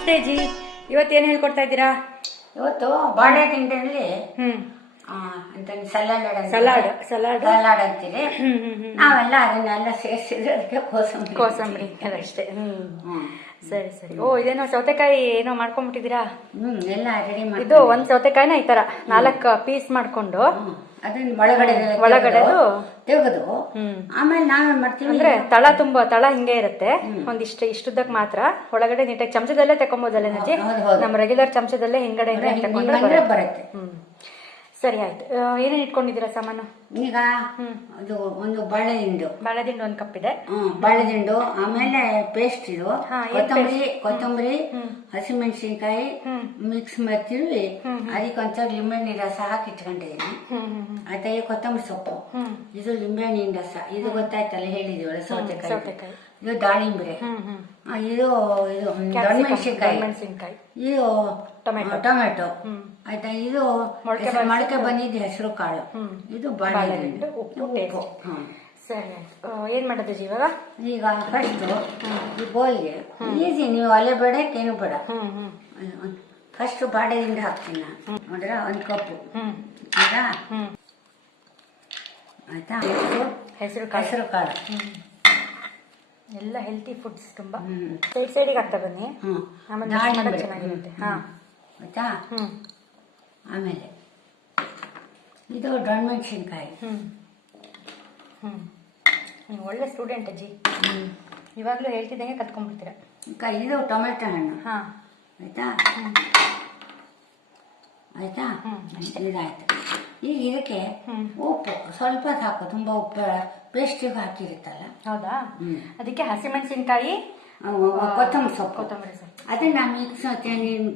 ನಮಸ್ತೆ ಜಿ. ಇವತ್ತೇನು ಹೇಳ್ಕೊಡ್ತಾ ಇದ್ದೀರಾ? ಇವತ್ತು ಬಾಳೆ ತಿಂಡಿಯಲ್ಲಿ ಹ್ಮ್. Salad salad, salad. ಅಂತೀರಿ? ನಾವೆಲ್ಲ ಅದನ್ನೆಲ್ಲ ಸೇರಿಸಿದ್ರೆ ಅದಕ್ಕೆ ಕೋಸಂಬರಿ. ಕೋಸಂಬರಿ ಅದಷ್ಟೇ. ಹ್ಮ್. ಸರಿ ಸರಿ. ಓ ಇದೇನೋ ಸೌತೆಕಾಯಿ ಏನೋ ಮಾಡ್ಕೊಂಡ್ಬಿಟ್ಟಿದೀರಾ ಹ್ಮ್ ಎಲ್ಲ ರೆಡಿ ಮಾಡಿ ಇದು ಒಂದ್ ಸೌತೆಕಾಯಿನ ಈ ತರ ನಾಲ್ಕು ಪೀಸ್ ಮಾಡ್ಕೊಂಡು ಅದನ್ನ ಒಳಗಡೆ ಒಳಗಡೆ ತೆಗೆದು ಆಮೇಲೆ ನಾವೇನ್ ಮಾಡ್ತೀವಿ? ಅಂದ್ರೆ ತಳ ತುಂಬಾ ತಳ ಹಿಂಗೆ ಇರುತ್ತೆ. ಒಂದಿಷ್ಟು ಇಷ್ಟುದ್ದಕ್ ಮಾತ್ರ. ಒಳಗಡೆ ನೀಟಾಗಿ ಚಮಚದಲ್ಲೇ ತಕೊಂಬೋದಲ್ಲ ನಜ್ಜಿ. ನಮ್ಮ ರೆಗ್ಯುಲರ್ ಚಮಚದಲ್ಲೇ ಹಿಂಗಡೆ ಬರುತ್ತೆ. ಸರಿ ಆಯ್ತು. ಏನೇನು ಇಟ್ಕೊಂಡಿದ್ದೀರಾ ಸಾಮಾನು? ಈಗ ಅದು ಒಂದು ಬಾಳೆದಿಂಡು ಬಾಳೆದಿಂಡು ಒಂದು ಕಪ್ ಇದೆ. ಬಾಳೆದಿಂಡು ಬಾಳೆ ಆಮೇಲೆ ಪೇಸ್ಟ್ ಇದು. ಕೊತ್ತಂಬರಿ ಕೊತ್ತಂಬರಿ ಹಸಿಮೆಣಸಿನ್ಕಾಯಿ ಮಿಕ್ಸ್ ಮಾಡ್ತೀವಿ ಅದಕ್ಕೆ ಒಂಚೂರು ಲಿಂಬೆಹಣ್ಣಿನ ರಸ ಹಾಕಿ ಇಟ್ಕೊಂಡಿದ್ದೀನಿ. ಈ ಕೊತ್ತಂಬರಿ ಸೊಪ್ಪು. ಇದು ಲಿಂಬೆಹಣ್ಣಿನ ರಸ. ಇದು ಗೊತ್ತಾಯ್ತಲ್ಲ ಹೇಳಿದೀವಲ್ಲ ಸೌತೆಕಾಯಿ. ಇದು ದಾಳಿಂಬೆ. ಇದು ಇದು ದೊಣ್ಣಮೆಣಸಿನ್ಕಾಯಿ ಮೆಣಸಿನ್ಕಾಯಿ. ಇದು ಟೊಮೆಟೊ. ಟೊಮೆಟೊ. ಆಯ್ತಾ ಇದು ಮೊಳಕೆ ಬಂದಿದ್ದು ಹೆಸರು ಕಾಳು. ಇದು ಬಾಳೆಹಣ್ಣು, ಉಪ್ಪು. ಸರಿ ಏನು ಮಾಡೋದು ಇವಾಗ? ಈಗ ಫಸ್ಟ್ ಈ ಬೋಲ್ಗೆ. ಈಸಿ ನೀವು ಅಲೆ ಬೇಡ ಏನು ಬೇಡ. ಫಸ್ಟ್ ಬಾಳೆದಿಂದ ಹಾಕ್ತೀನಿ ನೋಡ್ರ ಒಂದು ಕಪ್ಪು. ಹ್ಮ್. ಆಯ್ತಾ? ಹೆಸರು ಹೆಸರು ಕಾಳು. ಎಲ್ಲ ಹೆಲ್ತಿ ಫುಡ್ಸ್ ತುಂಬಾ. ಸೈಡ್ ಸೈಡ್ ಸೈಡಿಗೆ ಹಾಕ್ತಾ ಬನ್ನಿ. ಆಮೇಲೆ ದಾಳಿಂಬೆ. ಚೆನ್ನಾಗಿರುತ್ತೆ. ಹಾಂ ಆಯ್ತಾ? ಹ್ಮ್. ಆಮೇಲೆ ಇದು ದೊಣ್ಣಮೆಣಸಿನ್ಕಾಯಿ ಹ್ಮ್. ಹ್ಮ್. ನೀವು ಒಳ್ಳೆ ಸ್ಟೂಡೆಂಟ್ ಅಜ್ಜಿ. ಇವಾಗಲೂ ಇವಾಗ್ಲೂ ಹೇಳ್ತಿದ್ದಂಗೆ ಕತ್ಕೊಂಡ್ಬಿಡ್ತೀರಾ. ಇದು ಟೊಮೆಟೊ ಹಣ್ಣು. ಹಾ. ಆಯ್ತಾ? ಹ್ಮ್. ಆಯ್ತಾ? ಹ್ಮ್, ಇದಾಯ್ತು. ಈಗ ಇದಕ್ಕೆ. ಉಪ್ಪು ಸ್ವಲ್ಪ ಸಾಕು ತುಂಬಾ ಉಪ್ಪು ಪೇಸ್ಟಿಗೆ ಹಾಕಿರುತ್ತಲ್ಲ? ಹೌದಾ? ಅದಕ್ಕೆ ಹಸಿಮೆಣಸಿನಕಾಯಿ ಕೊತ್ತಂಬರಿ ಸೊಪ್ಪು. ಕೊತ್ತಂಬರಿ ಸೊಪ್ಪು. ಅದನ್ನ ಮಿಕ್ಸ್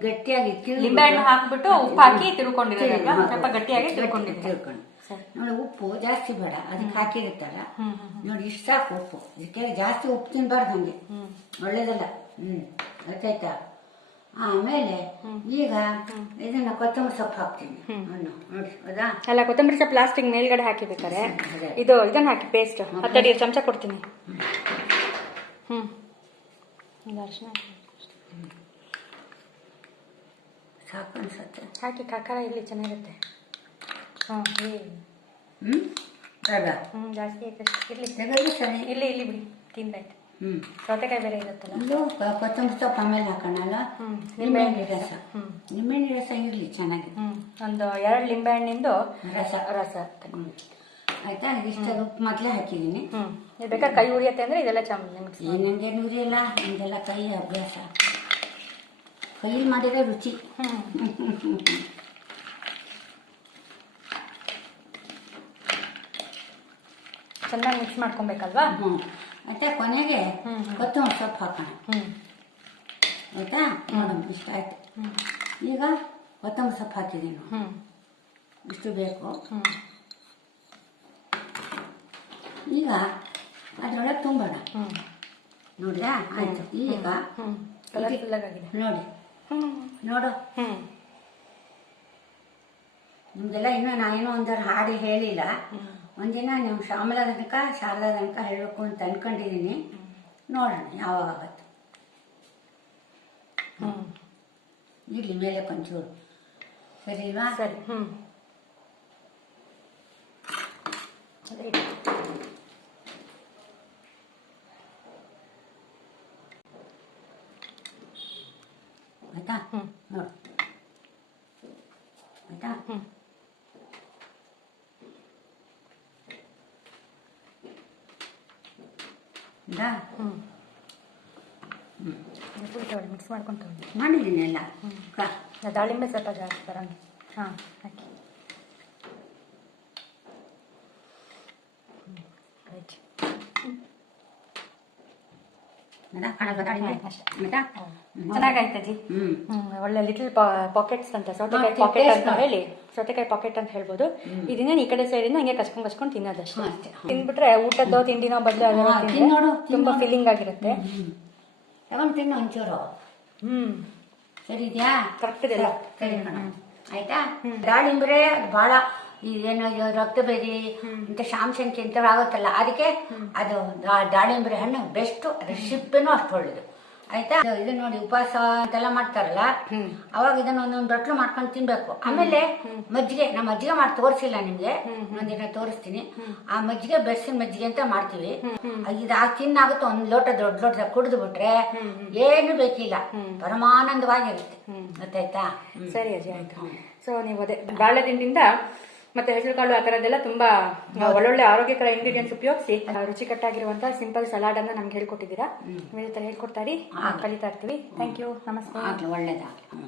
ಗಟ್ಟಿಯಾಗಿ ಲಿಂಬೆಹಣ್ಣು ಹಾಕ್ಬಿಟ್ಟು ಉಪ್ಪು ಹಾಕಿ ತಿರುಕೊಂಡಿರೋದಲ್ವಾ? ಹೌದು. ಸ್ವಲ್ಪ ಗಟ್ಟಿಯಾಗಿ ಗಟ್ಟಿ- ತಿರುಕೊಂಡಿದ್ದೀರಾ? ನೋಡಿ ಉಪ್ಪು ಜಾಸ್ತಿ ಬೇಡ. ಅದಕ್ಕೆ ಹಾಕಿರುತ್ತಲ್ಲ? ನೋಡಿ ಇಷ್ಟು ಸಾಕು ಉಪ್ಪು. ಇದಕ್ಕೆ ಜಾಸ್ತಿ ಉಪ್ಪು ತಿನ್ಬಾರ್ದು ಹಂಗೆ. ಒಳ್ಳೇದಲ್ಲ? ಹ್ಮ್. ಗೊತ್ತಾಯ್ತಾ? ಆಮೇಲೆ ಈಗ ಇದನ್ನ ಕೊತ್ತಂಬರಿ ಸೊಪ್ಪು ಹಾಕ್ತೀನಿ. ಹಣ್ಣು. ನೋಡಿ ಹೌದಾ? ಅಲ್ಲ ಕೊತ್ತಂಬರಿ ಸೊಪ್ಪು ಲಾಸ್ಟಿಗೆ ಮೇಲ್ಗಡೆ ಹಾಕಿ ಬೇಕಾರೆ ಇದು ಇದನ್ನ ಹಾಕಿ ಪೇಸ್ಟ್ ಹತ್ತಡಿ ಚಮಚ ಕೊಡ್ತೀನಿ. ಹ್ಮ್. ಅರಿಶಿನ. ಸಾಕು ಅನ್ಸತ್ತೆ. ಹಾಕಿ ಕಾಕಾರ ಇಲ್ಲಿ ಚೆನ್ನಾಗಿರುತ್ತೆ. ಹಾಂ ಹ್ಞೂ ಜಾಸ್ತಿ ಆಯ್ತು. ಇಲ್ಲಿ ಇಲ್ಲಿ ಇಲ್ಲಿ ಬಿಡಿ. ತಿಂದಾಯ್ತು ಹ್ಮ್. ಸೌತೆಕಾಯಿ ಬೇರೆ ಇರುತ್ತಲ್ಲ? ಇದು ಕ- ಕೊತ್ತಂಬರಿ ಸೊಪ್ಪು ಆಮೇಲೆ ಹಾಕೋಣಲ್ಲ? ಹ್ಮ್. ನಿಂಬೆಹಣ್ಣು ರಸ. ಹ್ಮ್. ನಿಂಬೆಹಣ್ಣು ರಸ ಇರಲಿ ಚೆನ್ನಾಗಿ. ಹ್ಞೂ ಒಂದು ಎರಡು ಲಿಂಬೆಹಣ್ಣಿಂದು ರಸ. ರಸ ಹ್ಞೂ ಆಯ್ತಾ? ಇಷ್ಟ ಉಪ್ಪು ಮೊದಲೇ ಹಾಕಿದ್ದೀನಿ. ಹ್ಞೂ ಇದು ಬೇಕಾದ್ರೆ ಕೈ ಉರಿಯತ್ತೆ ಅಂದ್ರೆ ಇದೆಲ್ಲ ಚಮ್ ಮಿಕ್ಸ್ ಏನ್ ನಂಗೇನು ಉರಿಯಲ್ಲ ನಮ್ದೆಲ್ಲ ಕೈ ಅಭ್ಯಾಸ. ಕೈಲಿ ಮಾಡಿದ್ರೆ ರುಚಿ. ಹ್ಞೂ ಚೆನ್ನಾಗಿ ಮಿಕ್ಸ್ ಮಾಡ್ಕೊಬೇಕಲ್ವಾ? ಹ್ಮ್. ಮತ್ತೆ ಕೊನೆಗೆ. ಕೊತ್ತಂಬರಿ ಸೊಪ್ಪು ಹಾಕೋಣ. ಆಯ್ತಾ? ನೋಡೋಣ ಇಷ್ಟ ಆಯ್ತು. ಈಗ ಕೊತ್ತಂಬರಿ ಸೊಪ್ಪು ಹಾಕಿದ್ದೀನಿ. ಇಷ್ಟು ಬೇಕು. ಈಗ ಅದರೊಳಗೆ ತುಂಬೋಣ. ನೋಡ್ರಾ ಆಯ್ತು. ಈಗ ನೋಡಿ. ನೋಡು. ಹ್ಮ್. ನಿಮ್ಗೆಲ್ಲ ಇನ್ನೂ ನಾನೇನೋ ಒಂದರ ಹಾಡಿ ಹೇಳಿಲ್ಲ. ಒಂದಿನ ನೀವು ಶ್ಯಾಮಲಾ ತನಕ ಶಾರದಾ ತನಕ ಹೇಳಬೇಕು ಅಂತ ಅನ್ಕೊಂಡಿದ್ದೀನಿ. ನೋಡೋಣ ಯಾವಾಗ ಆಗತ್ತೆ. ಇಲ್ಲಿ ಮೇಲೆ ಕೊಂಚೂರು. ಸರಿ ಹ್ಮ್. ಸರಿ. ಇಡು. ಆಯ್ತಾ ಹ್ಮ್ ನೋಡು ಆಯ್ತಾ ಹ್ಮ್ ಇದಾ ಹ್ಮ್ ಹ್ಮ್ ಫುಲ್ ತಗೊಳ್ಳಿ ಮಿಕ್ಸ್ ಮಾಡ್ಕೊಂಡು ತಗೊಳ್ಳಿ ಮಾಡಿದ್ದೀನಿ ಎಲ್ಲ ಕಾ ನಾ ದಾಳಿಂಬೆ ಸ್ವಲ್ಪ ಜಾಸ್ತಿ ಬರಂಗೆ ಹಾಂ ಹಾಕಿ ಹ್ಮ್, ಆಯ್ತು. ಆಯ್ತಾ ಕಣ ಬದಾಡಿದೆ ಹ್ಮ್, ಅಷ್ಟೇ. ಆಯ್ತಾ ಹ್ಮ್, ಒಳ್ಳೆ ಲಿಟಲ್ ಪಾಕೆಟ್ಸ್ ಅಂತ ಸೌತೆಕಾಯಿ ಪಾಕೆಟ್ ಅಂತ ಹೇಳಿ ಸೌತೆಕಾಯಿ ಪಾಕೆಟ್ ಅಂತ ಹೇಳ್ಬೋದು. ಇದನ್ನ ಈ ಕಡೆ ಸೈಡಿಂದ ಹಂಗೆ ಕಚ್ಕೊಂಡ್ ಕಚ್ಕೊಂಡು ತಿನ್ನೋದಷ್ಟೇ. ತಿನ್ಬಿಟ್ರೆ ಅಷ್ಟೇ. ತಿಂದ್ಬಿಟ್ರೆ ಊಟದ್ದೋ ತಿಂಡಿನೋ ಬದಲು ನೋಡು, ತುಂಬಾ ಫೀಲಿಂಗ್ ಆಗಿರುತ್ತೆ. ತಿನ್ನು ಒಂಚೂರು. ಹ್ಮ್. ಸರಿ ಇದೆಯಾ? ಕರೆಕ್ಟ್ ಕಣ. ಆಯ್ತಾ? ದಾಳಿಂಬ್ರೆ ಬಹಳ ಏನು ರಕ್ತ ಬೇದಿ ಇಂಥ ಶಾಮಶಂಕಿ ಇಂಥವ್ರು ಆಗುತ್ತಲ್ಲ ಅದಕ್ಕೆ ಅದು ದಾಳಿಂಬರಿ ಹಣ್ಣು ಬೆಸ್ಟ್ ಅದ್ರ ಸಿಪ್ಪೆನೂ ಅಷ್ಟು ಒಳ್ಳೇದು. ಆಯ್ತಾ? ಇದು- ನೋಡಿ ಉಪವಾಸ ಅಂತೆಲ್ಲ ಮಾಡ್ತಾರಲ್ಲ ಅವಾಗ ಇದನ್ನ ಒಂದೊಂದು ರೊಟ್ಲು ಮಾಡ್ಕೊಂಡು ತಿನ್ಬೇಕು. ಆಮೇಲೆ ಮಜ್ಜಿಗೆ ನಮ್ಮ ಮಜ್ಜಿಗೆ ಮಾಡಿ ತೋರಿಸಿಲ್ಲ ನಿಮ್ಗೆ ಒಂದಿನ ತೋರಿಸ್ತೀನಿ. ಆ ಮಜ್ಜಿಗೆ ಬೆಸ್ಸಿನ ಮಜ್ಜಿಗೆ ಅಂತ ಮಾಡ್ತೀವಿ. ಇದು ಆ ತಿನ್ನಾಗುತ್ತೆ ಒಂದ್ ಲೋಟ ದೊಡ್ಡ ಲೋಟ ಕುಡಿದು ಬಿಟ್ರೆ ಏನು ಬೇಕಿಲ್ಲ. ಪರಮಾನಂದವಾಗಿರುತ್ತೆ. ಗೊತ್ತಾಯ್ತಾ. ಸರಿ ಅಜ್ಜಿ ಆಯ್ತು. ಸೊ ನೀವು ಅದೇ ಬಾಳೆ ದಿಂಡಿಂದ ಮತ್ತೆ ಹೆಸರುಕಾಳು ಆ ತರದೆಲ್ಲ ತುಂಬಾ ಒಳ್ಳೊಳ್ಳೆ ಆರೋಗ್ಯಕರ ಇಂಗ್ರೀಡಿಯೆಂಟ್ಸ್ ಉಪಯೋಗಿಸಿ ರುಚಿಕಟ್ಟಾಗಿರುವಂತಹ ಸಿಂಪಲ್ ಸಲಾಡ್ ಅನ್ನ ನಮ್ಗೆ ಹೇಳ್ಕೊಟ್ಟಿದ್ದೀರಾ. ಇರಿ. ಕಲಿತಾ ಇರ್ತೀವಿ. ಥ್ಯಾಂಕ್ ಯು ನಮಸ್ತೆ. ಒಳ್ಳೇದಾಗ.